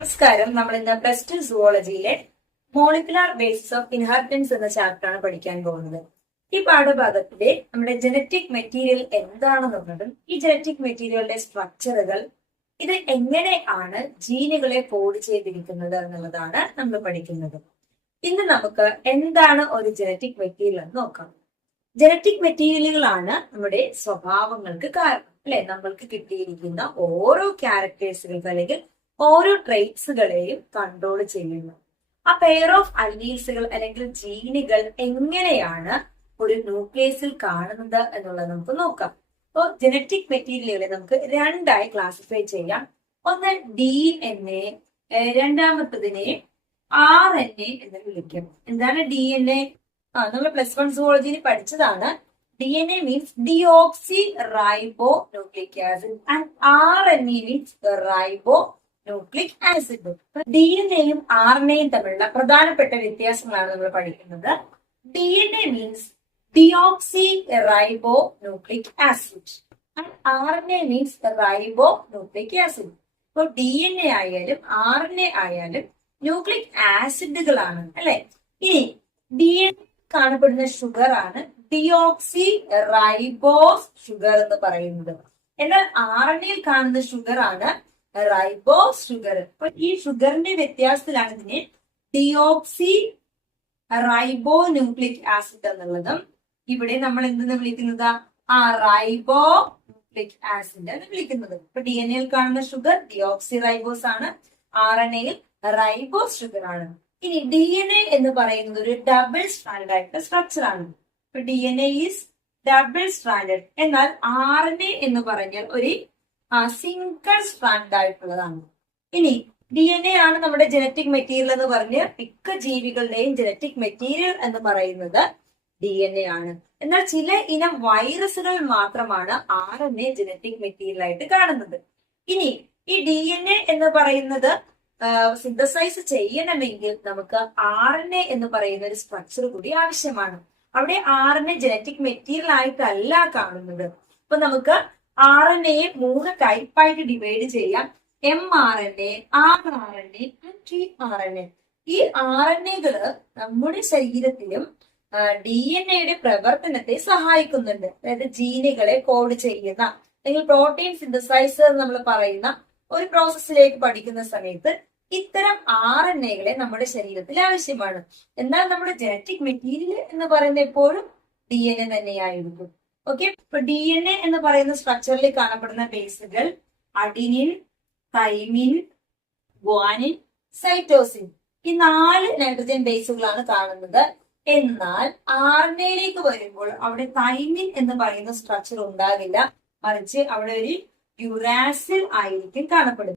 നമസ്കാരം. നമ്മൾ ഇന്ന് പ്ലസ് ടു സുവോളജിയിലെ മോളിക്കുലാർ ബേസിസ് ഓഫ് ഇൻഹെറിറ്റൻസ് എന്ന ചാപ്റ്ററാണ് പഠിക്കാൻ പോകുന്നത്. ഈ പാഠഭാഗത്തിലെ നമ്മുടെ ജനറ്റിക് മെറ്റീരിയൽ എന്താണെന്നുള്ളതും ഈ ജനറ്റിക് മെറ്റീരിയലിന്റെ സ്ട്രക്ചറുകൾ ഇത് എങ്ങനെയാണ് ജീനുകളെ കോഡ് ചെയ്തിരിക്കുന്നത് എന്നുള്ളതാണ് നമ്മൾ പഠിക്കുന്നത്. ഇന്ന് നമുക്ക് എന്താണ് ഒരു ജനറ്റിക് മെറ്റീരിയൽ എന്ന് നോക്കാം. ജനറ്റിക് മെറ്റീരിയലുകളാണ് നമ്മുടെ സ്വഭാവങ്ങൾക്ക് കാരണം, അല്ലെ? നമ്മൾക്ക് കിട്ടിയിരിക്കുന്ന ഓരോ ക്യാരക്ടേഴ്സുകൾക്ക് അല്ലെങ്കിൽ ഓരോ ട്രേറ്റ്സുകളെയും കൺട്രോൾ ചെയ്യുന്നു. ആ പെയർ ഓഫ് അല്ലീൽസുകൾ അല്ലെങ്കിൽ ജീനുകൾ എങ്ങനെയാണ് ഒരു ന്യൂക്ലിയസിൽ കാണുന്നത് എന്നുള്ളത് നമുക്ക് നോക്കാം. അപ്പോൾ ജനറ്റിക് മെറ്റീരിയലുകളെ നമുക്ക് രണ്ടായി ക്ലാസിഫൈ ചെയ്യാം. ഒന്ന് DNA, രണ്ടാമത്തതിനെ RNA എന്ന് വിളിക്കും. എന്താണ് DNA? നമ്മൾ +1 സുവോളജിയിൽ പഠിച്ചതാണ്. DNA means deoxy ribo nucleic acid and RNA means ribo nucleic acid. DNA-യും RNA-യും തമ്മിലുള്ള പ്രധാനപ്പെട്ട വ്യത്യാസങ്ങളാണ് നമ്മൾ പഠിക്കുന്നത്. DNA means deoxy ribo nucleic acid and RNA means ribo nucleic acid. ഇപ്പോൾ DNA ആയാലും RNA ആയാലും ന്യൂക്ലിക് ആസിഡുകളാണ്, അല്ലെ? ഇനി DNA കാണപ്പെടുന്ന ഷുഗർ ആണ് ഡിയോക്സി റൈബോസ് ഷുഗർ എന്ന് പറയുന്നത്. എന്നാൽ RNA-യിൽ കാണുന്ന ഷുഗർ ആണ് റൈബോസ് ഷുഗർ. അപ്പൊ ഈ ഷുഗറിന്റെ വ്യത്യാസത്തിലാണ് ഇതിനെ ഡിയോക്സി റൈബോ ന്യൂക്ലിക് ആസിഡ് എന്നുള്ളതും ഇവിടെ നമ്മൾ എന്തെന്ന് വിളിക്കുന്നത് റൈബോ ന്യൂക്ലിക് ആസിഡ് എന്ന് വിളിക്കുന്നത്. ഇപ്പൊ DNA-യിൽ കാണുന്ന ഷുഗർ ഡിയോക്സി റൈബോസ് ആണ്, RNA-യിൽ റൈബോസ് ഷുഗർ ആണ്. ഇനി DNA എന്ന് പറയുന്നത് ഒരു ഡബിൾ സ്ട്രാൻഡഡ് ആയിട്ടുള്ള സ്ട്രക്ചർ ആണ്. ഇപ്പൊ DNA ഈസ് ഡബിൾ സ്ട്രാൻഡഡ്. എന്നാൽ RNA എന്ന് പറഞ്ഞാൽ ഒരു സിംഗിൾ സ്ട്രാൻഡ് ആയിട്ടുള്ളതാണ്. ഇനി DNA ആണ് നമ്മുടെ ജനറ്റിക് മെറ്റീരിയൽ എന്ന് പറഞ്ഞ് മിക്ക ജീവികളുടെയും ജനറ്റിക് മെറ്റീരിയൽ എന്ന് പറയുന്നത് DNA ആണ്. എന്നാൽ ചില ഇനം വൈറസുകൾ മാത്രമാണ് RNA ജനറ്റിക് മെറ്റീരിയൽ ആയിട്ട് കാണുന്നത്. ഇനി ഈ DNA എന്ന് പറയുന്നത് സിന്തസൈസ് ചെയ്യണമെങ്കിൽ നമുക്ക് RNA എന്ന് പറയുന്ന ഒരു സ്ട്രക്ചർ കൂടി ആവശ്യമാണ്. അവിടെ RNA ജനറ്റിക് മെറ്റീരിയൽ ആയിട്ടല്ല കാണുന്നത്. അപ്പൊ നമുക്ക് RNA-യെ 3 ടൈപ്പായിട്ട് ഡിവൈഡ് ചെയ്യാം. mRNA, rRNA, tRNA. ഈ RNA-കള് നമ്മുടെ ശരീരത്തിലും DNA-യുടെ പ്രവർത്തനത്തെ സഹായിക്കുന്നുണ്ട്. അതായത് ജീനുകളെ കോഡ് ചെയ്യുന്ന അല്ലെങ്കിൽ പ്രോട്ടീൻ സിന്തസൈസർ നമ്മൾ പറയുന്ന ഒരു പ്രോസസ്സിലേക്ക് പഠിക്കുന്ന സമയത്ത് ഇത്തരം RNA-കളെ നമ്മുടെ ശരീരത്തിൽ ആവശ്യമാണ്. എന്നാൽ നമ്മുടെ ജനറ്റിക് മെറ്റീരിയൽ എന്ന് പറയുന്ന എപ്പോഴും DNA തന്നെയായിരിക്കും. ഓക്കെ. ഇപ്പൊ DNA എന്ന് പറയുന്ന സ്ട്രക്ചറിൽ കാണപ്പെടുന്ന ബേസുകൾ അഡിനിൻ, തൈമിൻ, ഗ്വാനിൻ, സൈറ്റോസിൻ. ഈ 4 നൈട്രജൻ ബേസുകളാണ് കാണുന്നത്. എന്നാൽ RNA-യിലേക്ക് വരുമ്പോൾ അവിടെ തൈമിൻ എന്ന് പറയുന്ന സ്ട്രക്ചർ ഉണ്ടാകില്ല, മറിച്ച് അവിടെ ഒരു യുറാസിൽ ആയിരിക്കും കാണപ്പെടുന്നത്.